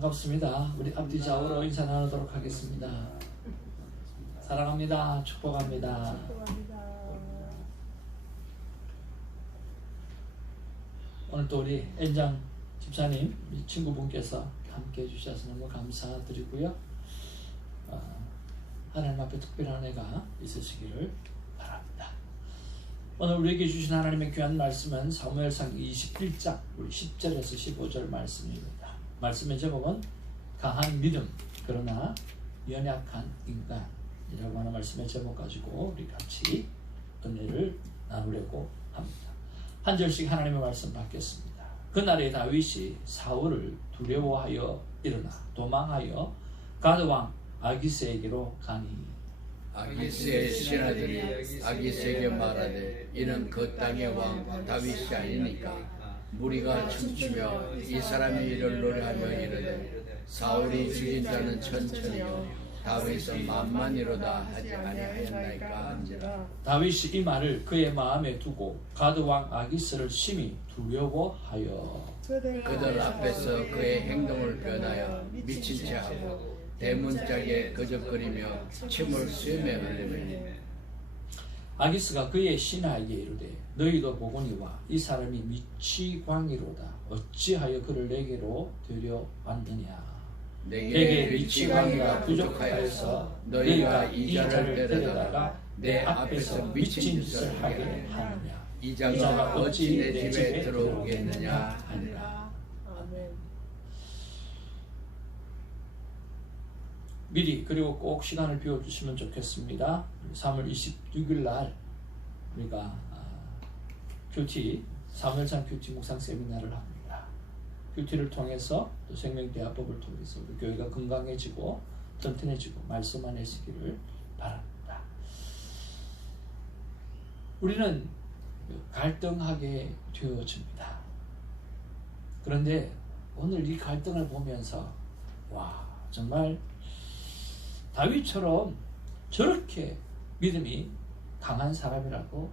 반갑습니다. 우리 앞뒤 좌우로 인사 나누도록 하겠습니다. 사랑합니다. 축복합니다. 오늘 또 우리 엔장 집사님, 우리 친구분께서 함께 해주셔서 너무 감사드리고요. 하나님 앞에 특별한 은혜가 있으시기를 바랍니다. 오늘 우리에게 주신 하나님의 귀한 말씀은 사무엘상 21장 우리 10절에서 15절 말씀입니다. 말씀의 제목은 강한 믿음 그러나 연약한 인간이라고 하는 말씀의 제목 가지고 우리 같이 은혜를 나누려고 합니다. 한 절씩 하나님의 말씀 받겠습니다. 그날에 다윗이 사울을 두려워하여 일어나 도망하여 가드왕 아기스에게로 가니 아기스의 신하들이 아기스에게 말하되 이는 그 땅의 왕 다윗이 아니니까 무리가 춤추며 이 사람이 이를 노래하며 이르되 사울이 죽인 자는 천천히요 다윗은 만만이로다 하지 아니하였나이까 한지라. 다윗이 이 말을 그의 마음에 두고 가드왕 아기스를 심히 두려워하여 그들 앞에서 그의 행동을 변하여 미친 채 하고 대문짝에 거적거리며 침을 수염에 흘리며 아기스가 그의 신하에게 이르되 너희도 보거니와 이 사람이 미치광이로다. 어찌하여 그를 내게로 데려왔느냐. 내게 미치광이가 부족하여서 너희가 이 자를 데려다가 내 앞에서 미친 짓을 하게 하느냐. 이 자가 어찌 내 집에 들어오겠느냐 하니라. 아멘. 미리 그리고 꼭 시간을 비워주시면 좋겠습니다. 3월 26일 날 우리가 큐티 사무엘상 큐티 묵상 세미나를 합니다. 큐티를 통해서 또 생명대화법을 통해서 우리 교회가 건강해지고 튼튼해지고 말씀 안에시기를 바랍니다. 우리는 갈등하게 되어집니다. 그런데 오늘 이 갈등을 보면서 와 정말 다윗처럼 저렇게 믿음이 강한 사람이라고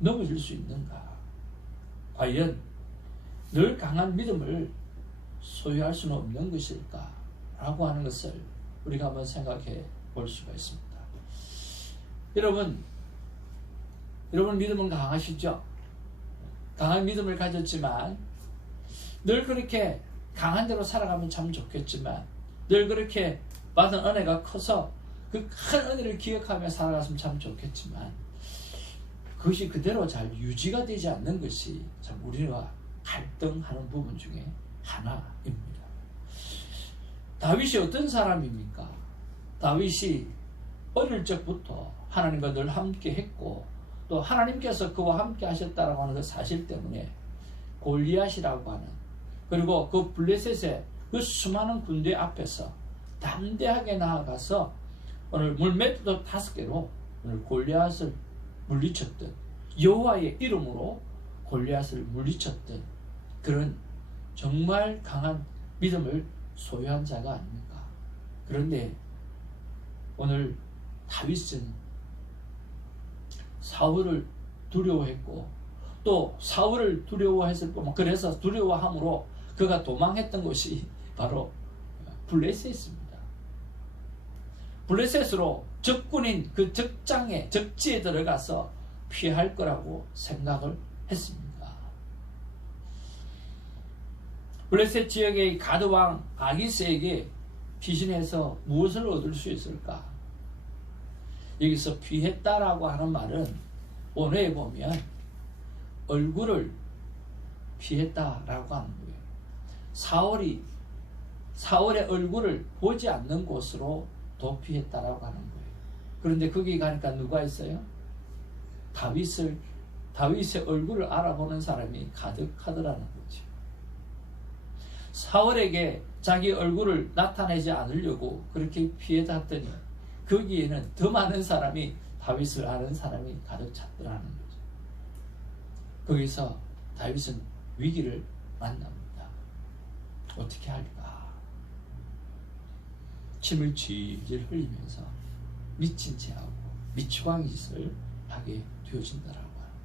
넘어질 수 있는가? 과연 늘 강한 믿음을 소유할 수는 없는 것일까? 라고 하는 것을 우리가 한번 생각해 볼 수가 있습니다. 여러분 믿음은 강하시죠? 강한 믿음을 가졌지만 늘 그렇게 강한 대로 살아가면 참 좋겠지만 늘 그렇게 받은 은혜가 커서 그 큰 은혜를 기억하며 살아갔으면 참 좋겠지만 그것이 그대로 잘 유지가 되지 않는 것이 참 우리와 갈등하는 부분 중에 하나입니다. 다윗이 어떤 사람입니까? 다윗이 어릴 적부터 하나님과 늘 함께 했고 또 하나님께서 그와 함께 하셨다라고 하는 그 사실 때문에 골리앗이라고 하는 그리고 그 블레셋의 그 수많은 군대 앞에서 담대하게 나아가서 오늘 물맷도 5개로 오늘 골리앗을 물리쳤던 여호와의 이름으로 골리앗을 물리쳤던 그런 정말 강한 믿음을 소유한 자가 아닙니까? 그런데 오늘 다윗은 사울을 두려워했고 또 사울을 두려워했을 뿐만 그래서 두려워함으로 그가 도망했던 곳이 바로 블레셋입니다. 블레셋으로 적군인 그 적지에 들어가서 피할 거라고 생각을 했습니다. 블레셋 지역의 가드왕 아기스에게 피신해서 무엇을 얻을 수 있을까? 여기서 피했다라고 하는 말은 원어에 보면 얼굴을 피했다라고 하는 거예요. 사울의 얼굴을 보지 않는 곳으로 도피했다라고 하는 거예요. 그런데 거기 가니까 누가 있어요? 다윗의 얼굴을 알아보는 사람이 가득하더라는 거죠. 사울에게 자기 얼굴을 나타내지 않으려고 그렇게 피해갔더니 거기에는 더 많은 사람이 다윗을 아는 사람이 가득 찼더라는 거죠. 거기서 다윗은 위기를 만납니다. 어떻게 할까? 침을 질질 흘리면서 미친 채하고 미치광이 짓을 하게 되어진다라고 하는 거예요.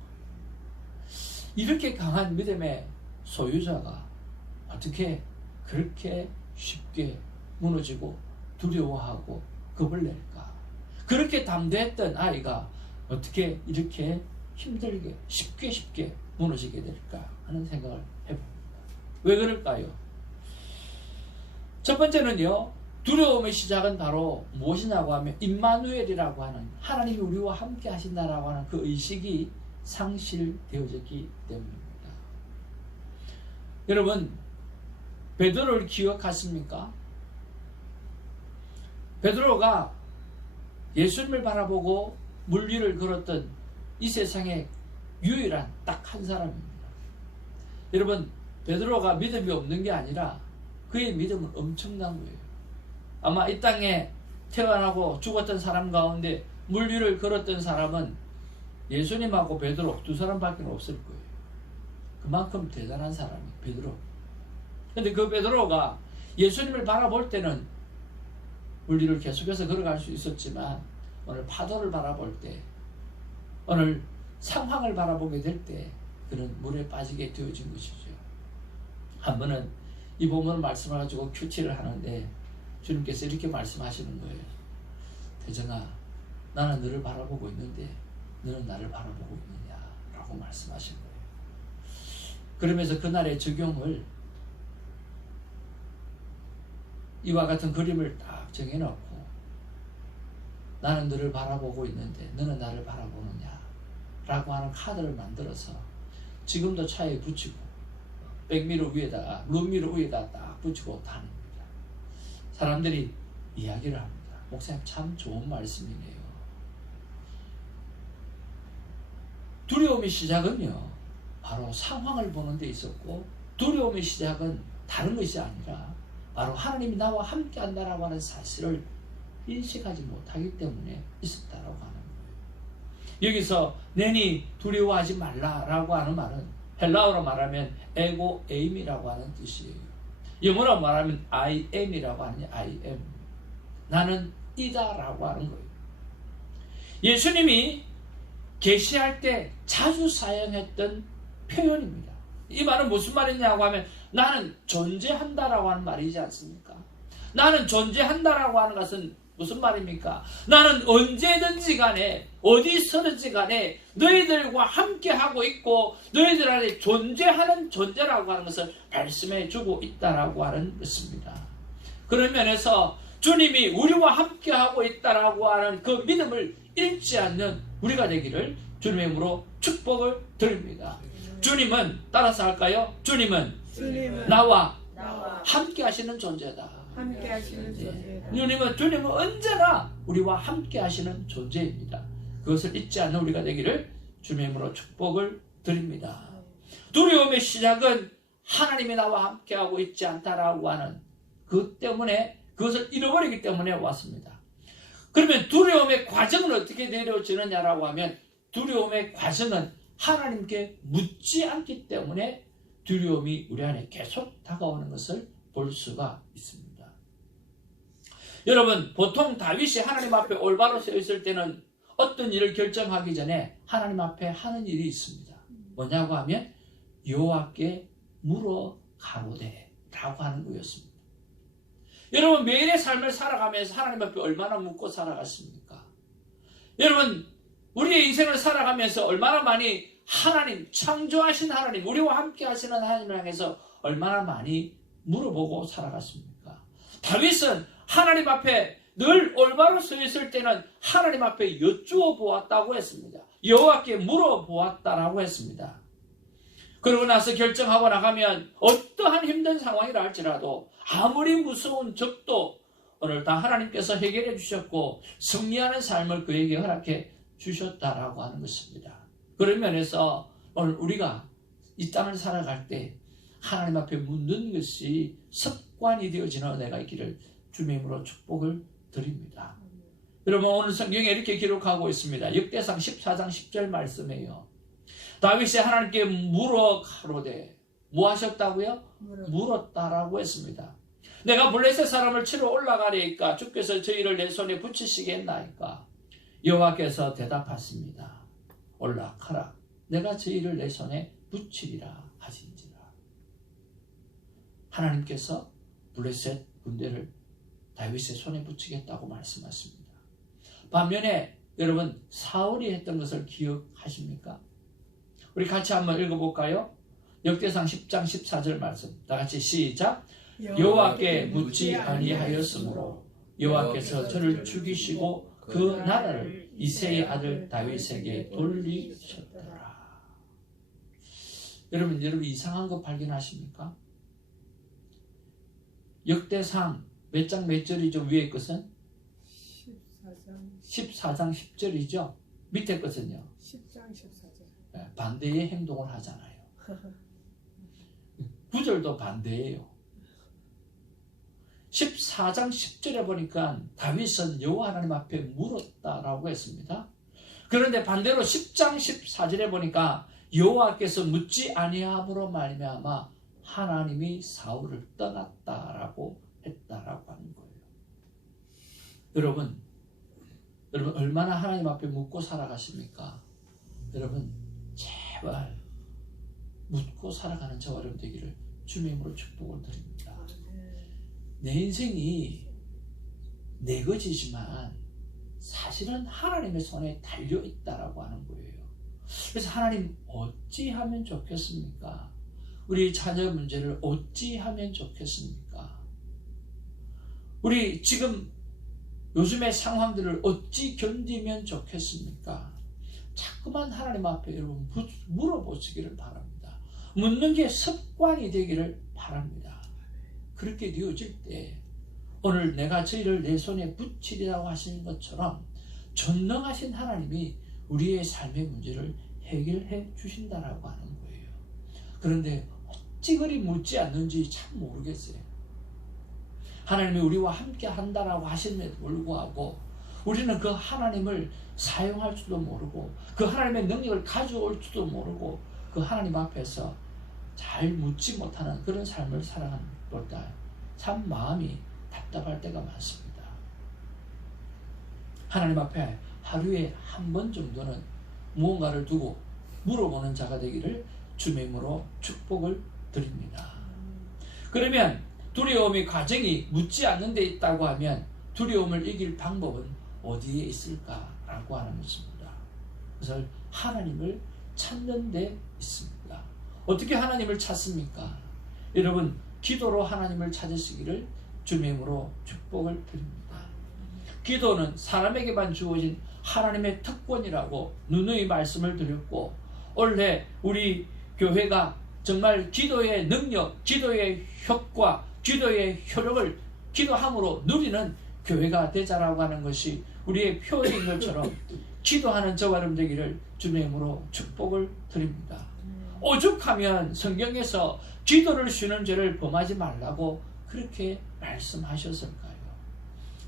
이렇게 강한 믿음의 소유자가 어떻게 그렇게 쉽게 무너지고 두려워하고 겁을 낼까? 그렇게 담대했던 아이가 어떻게 이렇게 힘들게 쉽게 무너지게 될까 하는 생각을 해봅니다. 왜 그럴까요? 첫 번째는요, 두려움의 시작은 바로 무엇이냐고 하면 임마누엘이라고 하는 하나님이 우리와 함께 하신다라고 하는 그 의식이 상실되어졌기 때문입니다. 여러분, 베드로를 기억하십니까? 베드로가 예수님을 바라보고 물 위를 걸었던 이 세상의 유일한 딱 한 사람입니다. 여러분, 베드로가 믿음이 없는 게 아니라 그의 믿음은 엄청난 거예요. 아마 이 땅에 태어나고 죽었던 사람 가운데 물 위를 걸었던 사람은 예수님하고 베드로 두 사람밖에 없을 거예요. 그만큼 대단한 사람이 베드로. 근데 그 베드로가 예수님을 바라볼 때는 물 위를 계속해서 걸어갈 수 있었지만 오늘 파도를 바라볼 때, 오늘 상황을 바라보게 될 때 그는 물에 빠지게 되어진 것이죠. 한 번은 이 본문 말씀을 가지고 큐티를 하는데 주님께서 이렇게 말씀하시는 거예요. 대정아, 나는 너를 바라보고 있는데 너는 나를 바라보고 있느냐 라고 말씀하신 거예요. 그러면서 그날의 적용을 이와 같은 그림을 딱 정해놓고 나는 너를 바라보고 있는데 너는 나를 바라보느냐 라고 하는 카드를 만들어서 지금도 차에 붙이고 백미러 위에다가 룸미러 위에다 딱 붙이고 다닙니다. 사람들이 이야기를 합니다. 목사님 참 좋은 말씀이네요. 두려움의 시작은요, 바로 상황을 보는 데 있었고, 두려움의 시작은 다른 것이 아니라 바로 하나님이 나와 함께 한다라고 하는 사실을 인식하지 못하기 때문에 있었다라고 하는 거예요. 여기서 내니 두려워하지 말라라고 하는 말은 헬라어로 말하면 에고 에임이라고 하는 뜻이에요. 영어로 말하면 I am이라고 하는 I am. 나는 이다라고 하는 거예요. 예수님이 계시할 때 자주 사용했던 표현입니다. 이 말은 무슨 말이냐고 하면 나는 존재한다라고 하는 말이지 않습니까? 나는 존재한다라고 하는 것은 무슨 말입니까? 나는 언제든지 간에 어디서든지 간에 너희들과 함께 하고 있고 너희들 안에 존재하는 존재라고 하는 것을 말씀해 주고 있다라고 하는 것입니다. 그런 면에서 주님이 우리와 함께 하고 있다라고 하는 그 믿음을 잃지 않는 우리가 되기를 주님의 이름으로 축복을 드립니다. 주님은 따라서 할까요? 주님은 나와 함께 하시는 존재다. 함께 하시는 존재다. 주님은 언제나 우리와 함께 하시는 존재입니다. 그것을 잊지 않는 우리가 되기를 주님의 이름으로 축복을 드립니다. 두려움의 시작은 하나님이 나와 함께하고 있지 않다라고 하는 그 때문에 그것을 잃어버리기 때문에 왔습니다. 그러면 두려움의 과정은 어떻게 내려지느냐라고 하면 두려움의 과정은 하나님께 묻지 않기 때문에 두려움이 우리 안에 계속 다가오는 것을 볼 수가 있습니다. 여러분, 보통 다윗이 하나님 앞에 올바로 서 있을 때는 어떤 일을 결정하기 전에 하나님 앞에 하는 일이 있습니다. 뭐냐고 하면 여호와께 물어 가로되 라고 하는 거였습니다. 여러분, 매일의 삶을 살아가면서 하나님 앞에 얼마나 묻고 살아갔습니까? 여러분, 우리의 인생을 살아가면서 얼마나 많이 하나님, 창조하신 하나님, 우리와 함께 하시는 하나님을 향해서 얼마나 많이 물어보고 살아갔습니까? 다윗은 하나님 앞에 늘 올바로 서 있을 때는 하나님 앞에 여쭈어 보았다고 했습니다. 여호와께 물어보았다라고 했습니다. 그러고 나서 결정하고 나가면 어떠한 힘든 상황이라 할지라도 아무리 무서운 적도 오늘 다 하나님께서 해결해 주셨고 승리하는 삶을 그에게 허락해 주셨다라고 하는 것입니다. 그런 면에서 오늘 우리가 이 땅을 살아갈 때 하나님 앞에 묻는 것이 습관이 되어지는 은혜가 있기를 주님의 이름으로 축복을 드립니다. 여러분, 오늘 성경에 이렇게 기록하고 있습니다. 역대상 14장 10절 말씀이에요. 다윗이 하나님께 물어 가로되 뭐 하셨다고요? 물었다라고 했습니다. 내가 블레셋 사람을 치러 올라가리까 주께서 저희를 내 손에 붙이시겠나이까? 여호와께서 대답하십니다. 올라가라. 내가 저희를 내 손에 붙이리라 하신지라. 하나님께서 블레셋 군대를 다윗의 손에 붙이겠다고 말씀하십니다. 반면에 여러분 사울이 했던 것을 기억하십니까? 우리 같이 한번 읽어볼까요? 역대상 10장 14절 말씀 다 같이 시작. 여호와께 묻지 아니하였으므로 여호와께서 저를 죽이시고 그 나라를 이새의 아들 다윗에게 돌리셨더라. 여러분 이상한 거 발견하십니까? 역대상 몇 장 몇 절이죠? 위에 것은 14장 10절이죠. 밑에 것은요? 10장 14절. 반대의 행동을 하잖아요. 9절도 반대예요. 14장 10절에 보니까 다윗은 여호와 하나님 앞에 물었다라고 했습니다. 그런데 반대로 10장 14절에 보니까 여호와께서 묻지 아니함으로 말미암아 하나님이 사울을 떠났다라고 했다라고 하는 거예요. 여러분 얼마나 하나님 앞에 묻고 살아가십니까? 여러분 제발 묻고 살아가는 저와 여러분 되기를 주님의 이름으로 축복을 드립니다. 내 인생이 내 것이지만 사실은 하나님의 손에 달려있다라고 하는 거예요. 그래서 하나님 어찌하면 좋겠습니까? 우리 자녀 문제를 어찌하면 좋겠습니까? 우리 지금 요즘의 상황들을 어찌 견디면 좋겠습니까? 자꾸만 하나님 앞에 여러분 물어보시기를 바랍니다. 묻는 게 습관이 되기를 바랍니다. 그렇게 되어질 때 오늘 내가 저희를 내 손에 붙이리라고 하시는 것처럼 전능하신 하나님이 우리의 삶의 문제를 해결해 주신다라고 하는 거예요. 그런데 어찌 그리 묻지 않는지 참 모르겠어요. 하나님이 우리와 함께 한다라고 하심에도 불구하고 우리는 그 하나님을 사용할 줄도 모르고 그 하나님의 능력을 가져올 줄도 모르고 그 하나님 앞에서 잘 묻지 못하는 그런 삶을 살아가는 것보다 참 마음이 답답할 때가 많습니다. 하나님 앞에 하루에 한 번 정도는 무언가를 두고 물어보는 자가 되기를 주님의 이름으로 축복을 드립니다. 그러면 두려움의 과정이 묻지 않는 데 있다고 하면 두려움을 이길 방법은 어디에 있을까라고 하는 것입니다. 그래서 하나님을 찾는 데 있습니다. 어떻게 하나님을 찾습니까? 여러분 기도로 하나님을 찾으시기를 주님의 이름으로 축복을 드립니다. 기도는 사람에게만 주어진 하나님의 특권이라고 누누이 말씀을 드렸고 원래 우리 교회가 정말 기도의 능력, 기도의 효과, 기도의 효력을 기도함으로 누리는 교회가 되자라고 하는 것이 우리의 표현인 것처럼 기도하는 저와 여러분 되기를 주님의 이름으로 축복을 드립니다. 오죽하면 성경에서 기도를 쉬는 죄를 범하지 말라고 그렇게 말씀하셨을까요?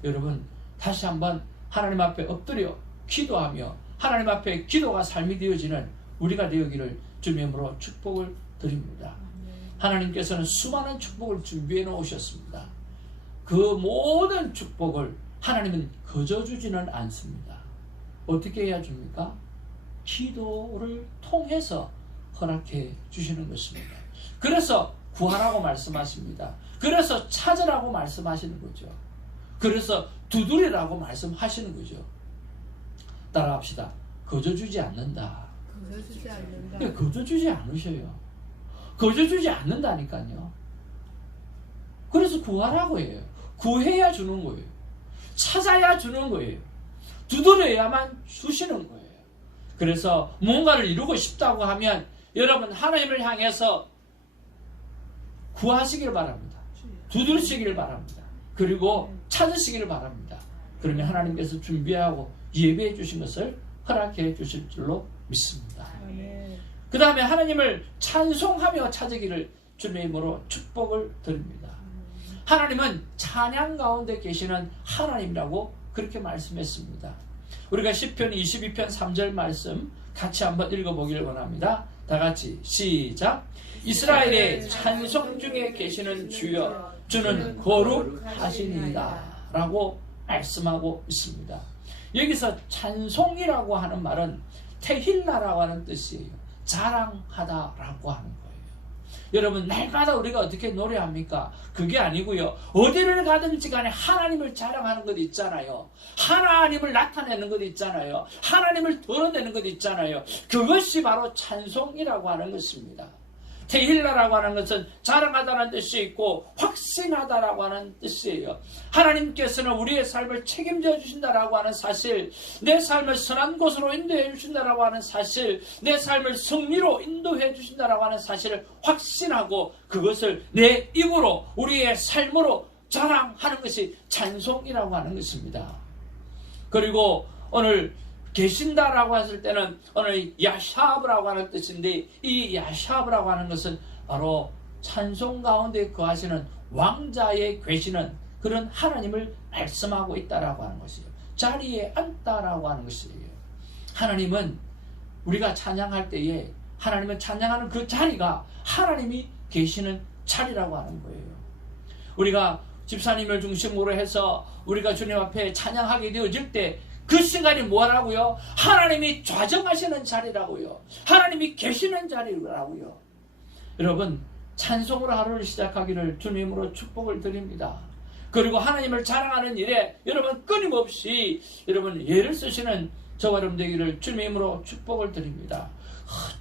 여러분 다시 한번 하나님 앞에 엎드려 기도하며 하나님 앞에 기도가 삶이 되어지는 우리가 되기를 주님의 이름으로 축복을 드립니다. 하나님께서는 수많은 축복을 준비해 놓으셨습니다. 그 모든 축복을 하나님은 거저주지는 않습니다. 어떻게 해야 줍니까? 기도를 통해서 허락해 주시는 것입니다. 그래서 구하라고 말씀하십니다. 그래서 찾으라고 말씀하시는 거죠. 그래서 두드리라고 말씀하시는 거죠. 따라합시다. 거저주지 않는다. 거저주지 않는다. 거저주지 않으셔요. 거저주지 않는다니까요. 그래서 구하라고 해요. 구해야 주는 거예요. 찾아야 주는 거예요. 두드려야만 주시는 거예요. 그래서 뭔가를 이루고 싶다고 하면 여러분 하나님을 향해서 구하시길 바랍니다. 두드리시길 바랍니다. 그리고 찾으시길 바랍니다. 그러면 하나님께서 준비하고 예배해 주신 것을 허락해 주실 줄로 믿습니다. 그 다음에 하나님을 찬송하며 찾으기를 주님의 이름으로 축복을 드립니다. 하나님은 찬양 가운데 계시는 하나님이라고 그렇게 말씀했습니다. 우리가 시편 22편 3절 말씀 같이 한번 읽어보기를 원합니다. 다 같이 시작. 이스라엘의 찬송 중에 계시는 주여 주는 거룩하시니이다 라고 말씀하고 있습니다. 여기서 찬송이라고 하는 말은 테힐라라고 하는 뜻이에요. 자랑하다라고 하는 거예요. 여러분 날마다 우리가 어떻게 노래합니까? 그게 아니고요. 어디를 가든지 간에 하나님을 자랑하는 것 있잖아요. 하나님을 나타내는 것 있잖아요. 하나님을 드러내는 것 있잖아요. 그것이 바로 찬송이라고 하는 것입니다. 테힐라라고 하는 것은 자랑하다는 뜻이 있고 확신하다라고 하는 뜻이에요. 하나님께서는 우리의 삶을 책임져 주신다라고 하는 사실, 내 삶을 선한 곳으로 인도해 주신다라고 하는 사실, 내 삶을 승리로 인도해 주신다라고 하는 사실을 확신하고 그것을 내 입으로 우리의 삶으로 자랑하는 것이 찬송이라고 하는 것입니다. 그리고 오늘 계신다라고 했을 때는 오늘 야샤브라고 하는 뜻인데, 이 야샤브라고 하는 것은 바로 찬송 가운데 거하시는 왕자의 계시는 그런 하나님을 말씀하고 있다라고 하는 것이에요. 자리에 앉다라고 하는 것이에요. 하나님은 우리가 찬양할 때에 하나님은 찬양하는 그 자리가 하나님이 계시는 자리라고 하는 거예요. 우리가 집사님을 중심으로 해서 우리가 주님 앞에 찬양하게 되어질 때 그 시간이 뭐라고요? 하나님이 좌정하시는 자리라고요. 하나님이 계시는 자리라고요. 여러분, 찬송으로 하루를 시작하기를 주님으로 축복을 드립니다. 그리고 하나님을 자랑하는 일에 여러분 끊임없이 여러분 예를 쓰시는 저와 여러분 되기를 주님으로 축복을 드립니다.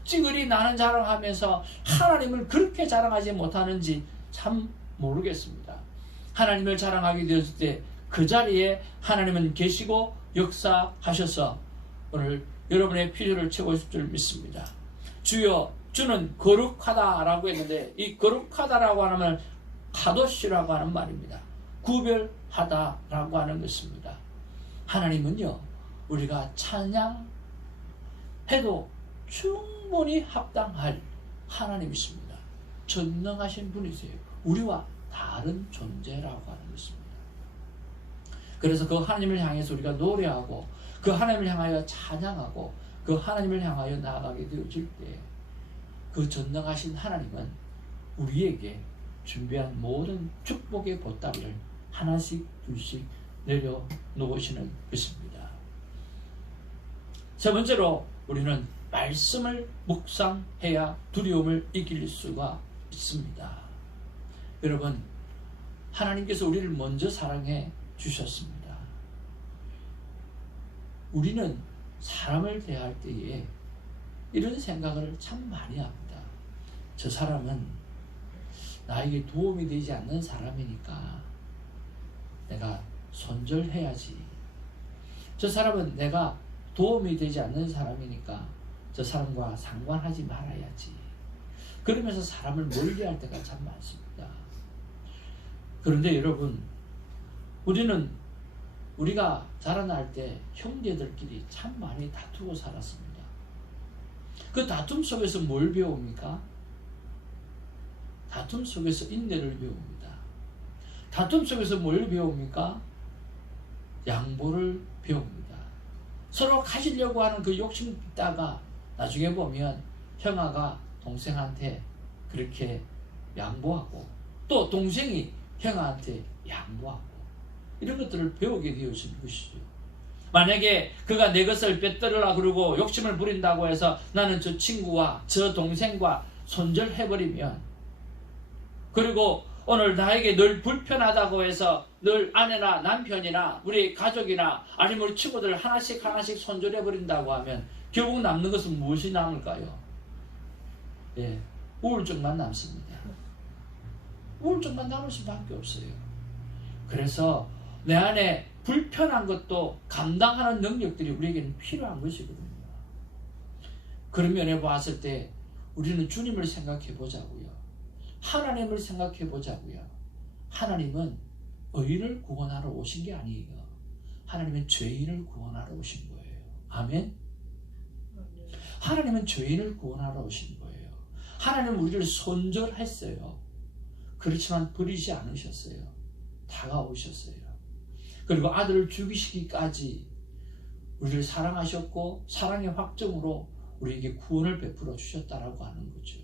어찌 그리 나는 자랑하면서 하나님을 그렇게 자랑하지 못하는지 참 모르겠습니다. 하나님을 자랑하게 되었을 때 그 자리에 하나님은 계시고 역사하셔서 오늘 여러분의 필요를 채워줄 줄 믿습니다. 주여, 주는 거룩하다라고 했는데 이 거룩하다라고 하면 카도시라고 하는 말입니다. 구별하다라고 하는 것입니다. 하나님은요, 우리가 찬양해도 충분히 합당할 하나님이십니다. 전능하신 분이세요. 우리와 다른 존재라고 하는 것입니다. 그래서 그 하나님을 향해서 우리가 노래하고 그 하나님을 향하여 찬양하고 그 하나님을 향하여 나아가게 되어질 때 그 전능하신 하나님은 우리에게 준비한 모든 축복의 보따리를 하나씩 둘씩 내려놓으시는 것입니다. 세 번째로 우리는 말씀을 묵상해야 두려움을 이길 수가 있습니다. 여러분, 하나님께서 우리를 먼저 사랑해 주셨습니다. 우리는 사람을 대할 때에 이런 생각을 참 많이 합니다. 저 사람은 나에게 도움이 되지 않는 사람이니까 내가 손절해야지. 저 사람은 내가 도움이 되지 않는 사람이니까 저 사람과 상관하지 말아야지. 그러면서 사람을 멀리할 때가 참 많습니다. 그런데 여러분, 우리가 자라날 때 형제들끼리 참 많이 다투고 살았습니다. 그 다툼 속에서 뭘 배웁니까? 다툼 속에서 인내를 배웁니다. 다툼 속에서 뭘 배웁니까? 양보를 배웁니다. 서로 가지려고 하는 그 욕심 있다가 나중에 보면 형아가 동생한테 그렇게 양보하고 또 동생이 형아한테 양보하고 이런 것들을 배우게 되어진 것이죠. 만약에 그가 내 것을 뺏들으라 그러고 욕심을 부린다고 해서 나는 저 친구와 저 동생과 손절해버리면, 그리고 오늘 나에게 늘 불편하다고 해서 늘 아내나 남편이나 우리 가족이나 아니면 우리 친구들 하나씩 손절해버린다고 하면 결국 남는 것은 무엇이 남을까요? 예, 우울증만 남습니다. 우울증만 남을 수밖에 없어요. 그래서 내 안에 불편한 것도 감당하는 능력들이 우리에게는 필요한 것이거든요. 그런 면에 봤을 때 우리는 주님을 생각해 보자고요. 하나님을 생각해 보자고요. 하나님은 의인을 구원하러 오신 게 아니에요. 하나님은 죄인을 구원하러 오신 거예요. 아멘? 하나님은 죄인을 구원하러 오신 거예요. 하나님은 우리를 손절했어요. 그렇지만 버리지 않으셨어요. 다가오셨어요. 그리고 아들을 죽이시기까지 우리를 사랑하셨고 사랑의 확정으로 우리에게 구원을 베풀어 주셨다라고 하는 거죠.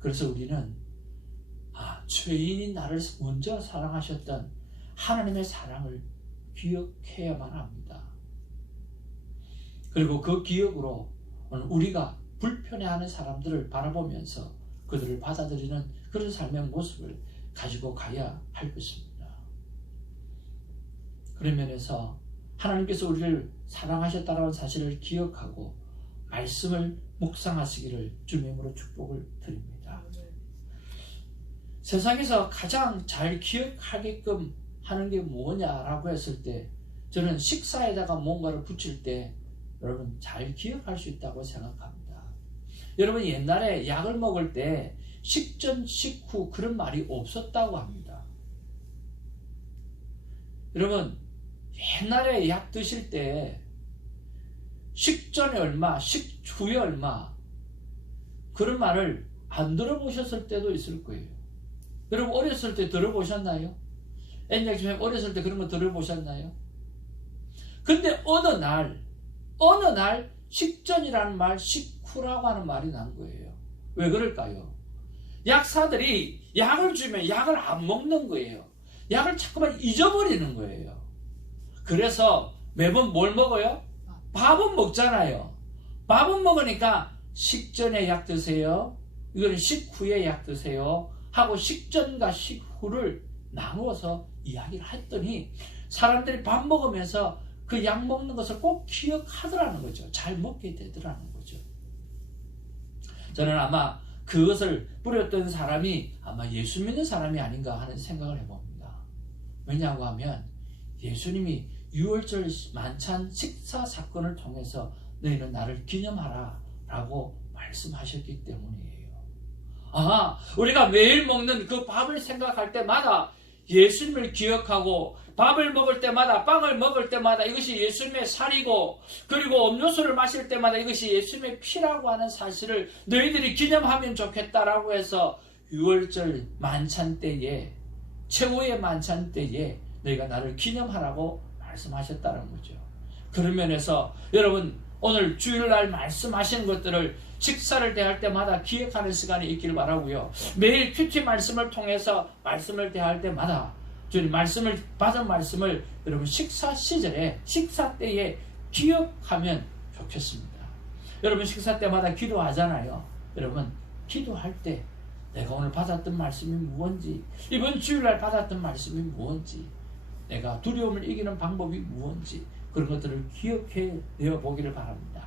그래서 우리는 죄인인 나를 먼저 사랑하셨던 하나님의 사랑을 기억해야만 합니다. 그리고 그 기억으로 우리가 불편해하는 사람들을 바라보면서 그들을 받아들이는 그런 삶의 모습을 가지고 가야 할 것입니다. 그런 면에서 하나님께서 우리를 사랑하셨다는 사실을 기억하고 말씀을 묵상하시기를 주님으로 축복을 드립니다. 세상에서 가장 잘 기억하게끔 하는 게 뭐냐라고 했을 때 저는 식사에다가 뭔가를 붙일 때 여러분 잘 기억할 수 있다고 생각합니다. 여러분 옛날에 약을 먹을 때 식전 식후 그런 말이 없었다고 합니다. 여러분 옛날에 약 드실 때 식전에 얼마, 식후에 얼마 그런 말을 안 들어보셨을 때도 있을 거예요. 여러분 어렸을 때 들어보셨나요? 엔약집에 어렸을 때 그런 거 들어보셨나요? 근데 어느 날 식전이라는 말, 식후라고 하는 말이 난 거예요. 왜 그럴까요? 약사들이 약을 주면 약을 안 먹는 거예요. 약을 자꾸만 잊어버리는 거예요. 그래서 매번 뭘 먹어요? 밥은 먹잖아요. 밥은 먹으니까 식전에 약 드세요. 이거는 식후에 약 드세요. 하고 식전과 식후를 나누어서 이야기를 했더니 사람들이 밥 먹으면서 그 약 먹는 것을 꼭 기억하더라는 거죠. 잘 먹게 되더라는 거죠. 저는 아마 그것을 뿌렸던 사람이 아마 예수 믿는 사람이 아닌가 하는 생각을 해봅니다. 왜냐고 하면 예수님이 6월절 만찬 식사 사건을 통해서 너희는 나를 기념하라 라고 말씀하셨기 때문이에요. 우리가 매일 먹는 그 밥을 생각할 때마다 예수님을 기억하고 밥을 먹을 때마다 빵을 먹을 때마다 이것이 예수님의 살이고 그리고 음료수를 마실 때마다 이것이 예수님의 피라고 하는 사실을 너희들이 기념하면 좋겠다라고 해서 6월절 만찬 때에 최후의 만찬 때에 너희가 나를 기념하라고 말씀하셨다는 거죠. 그런 면에서 여러분 오늘 주일날 말씀하신 것들을 식사를 대할 때마다 기억하는 시간이 있길 바라고요. 매일 큐티 말씀을 통해서 말씀을 대할 때마다 주님 말씀을 받은 말씀을 여러분 식사 시절에 식사 때에 기억하면 좋겠습니다. 여러분 식사 때마다 기도하잖아요. 여러분 기도할 때 내가 오늘 받았던 말씀이 무엇인지 이번 주일날 받았던 말씀이 무엇인지 내가 두려움을 이기는 방법이 무엇인지 그런 것들을 기억해 내어 보기를 바랍니다.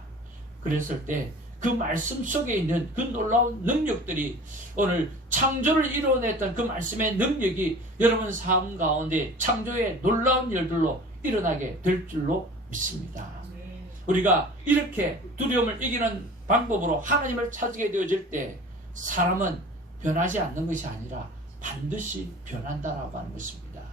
그랬을 때 그 말씀 속에 있는 그 놀라운 능력들이 오늘 창조를 이루어냈던 그 말씀의 능력이 여러분 삶 가운데 창조의 놀라운 일들로 일어나게 될 줄로 믿습니다. 우리가 이렇게 두려움을 이기는 방법으로 하나님을 찾게 되어질 때 사람은 변하지 않는 것이 아니라 반드시 변한다라고 하는 것입니다.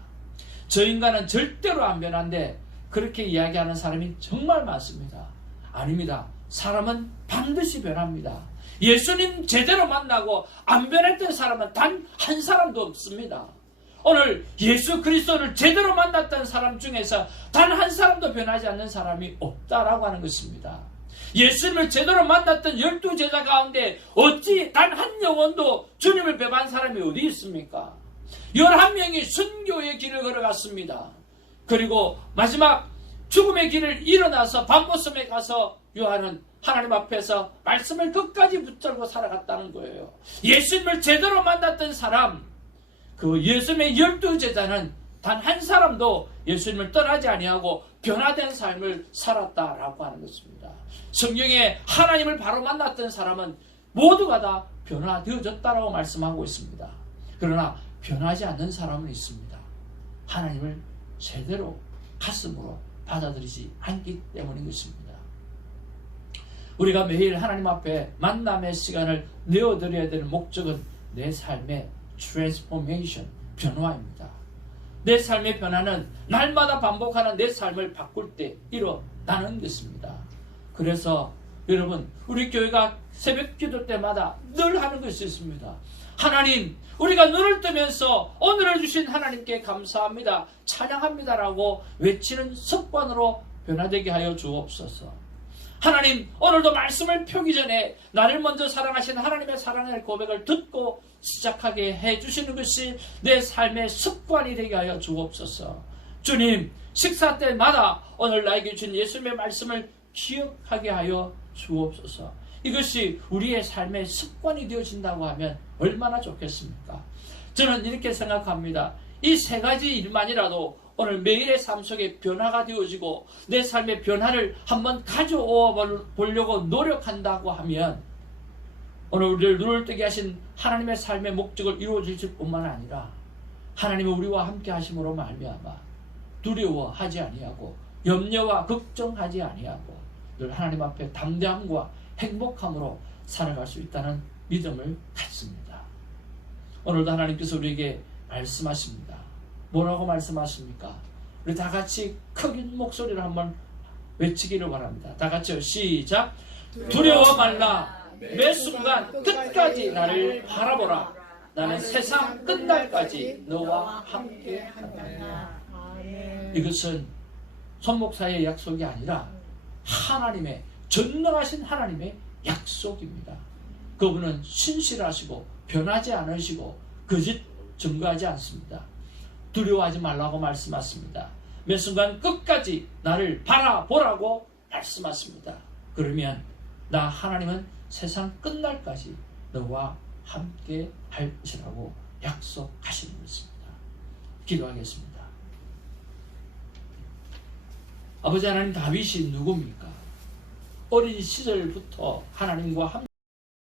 저 인간은 절대로 안 변한데 그렇게 이야기하는 사람이 정말 많습니다. 아닙니다. 사람은 반드시 변합니다. 예수님 제대로 만나고 안 변했던 사람은 단 한 사람도 없습니다. 오늘 예수 그리스도를 제대로 만났던 사람 중에서 단 한 사람도 변하지 않는 사람이 없다라고 하는 것입니다. 예수님을 제대로 만났던 12제자 가운데 어찌 단 한 영혼도 주님을 배반한 사람이 어디 있습니까? 11명이 순교의 길을 걸어갔습니다. 그리고 마지막 죽음의 길을 일어나서 밤모섬에 가서 요한은 하나님 앞에서 말씀을 끝까지 붙들고 살아갔다는 거예요. 예수님을 제대로 만났던 사람, 그 예수님의 12제자는 단 한 사람도 예수님을 떠나지 아니하고 변화된 삶을 살았다라고 하는 것입니다. 성경에 하나님을 바로 만났던 사람은 모두가 다 변화되어졌다라고 말씀하고 있습니다. 그러나 변하지 않는 사람은 있습니다. 하나님을 제대로 가슴으로 받아들이지 않기 때문인 것입니다. 우리가 매일 하나님 앞에 만남의 시간을 내어드려야 되는 목적은 내 삶의 트랜스포메이션, 변화입니다. 내 삶의 변화는 날마다 반복하는 내 삶을 바꿀 때 일어나는 것입니다. 그래서 여러분 우리 교회가 새벽 기도 때마다 늘 하는 것이 있습니다. 하나님, 우리가 눈을 뜨면서 오늘을 주신 하나님께 감사합니다, 찬양합니다라고 외치는 습관으로 변화되게 하여 주옵소서. 하나님, 오늘도 말씀을 펴기 전에 나를 먼저 사랑하신 하나님의 사랑의 고백을 듣고 시작하게 해주시는 것이 내 삶의 습관이 되게 하여 주옵소서. 주님, 식사 때마다 오늘 나에게 준 예수님의 말씀을 기억하게 하여 주옵소서. 이것이 우리의 삶의 습관이 되어진다고 하면 얼마나 좋겠습니까? 저는 이렇게 생각합니다. 이 세 가지 일만이라도 오늘 매일의 삶 속에 변화가 되어지고 내 삶의 변화를 한번 가져와 보려고 노력한다고 하면 오늘 우리를 눈을 뜨게 하신 하나님의 삶의 목적을 이루어질 뿐만 아니라 하나님은 우리와 함께 하심으로 말미암아 두려워하지 아니하고 염려와 걱정하지 아니하고 늘 하나님 앞에 담대함과 행복함으로 살아갈 수 있다는 믿음을 갖습니다. 오늘도 하나님께서 우리에게 말씀하십니다. 뭐라고 말씀하십니까? 우리 다 같이 큰 목소리로 한번 외치기를 바랍니다. 다 같이요. 시작. 두려워 말라. 매 순간 끝까지 나를 바라보라. 나는 세상 끝날까지 너와 함께 한다. 이것은 손목사의 약속이 아니라 하나님의 전능하신 하나님의 약속입니다. 그분은 신실하시고 변하지 않으시고 거짓 증거하지 않습니다. 두려워하지 말라고 말씀하십니다. 매 순간 끝까지 나를 바라보라고 말씀하십니다. 그러면 나 하나님은 세상 끝날까지 너와 함께 할 것이라고 약속하시는 것입니다. 기도하겠습니다. 아버지 하나님, 다윗이 누굽니까? 어린 시절부터 하나님과 함께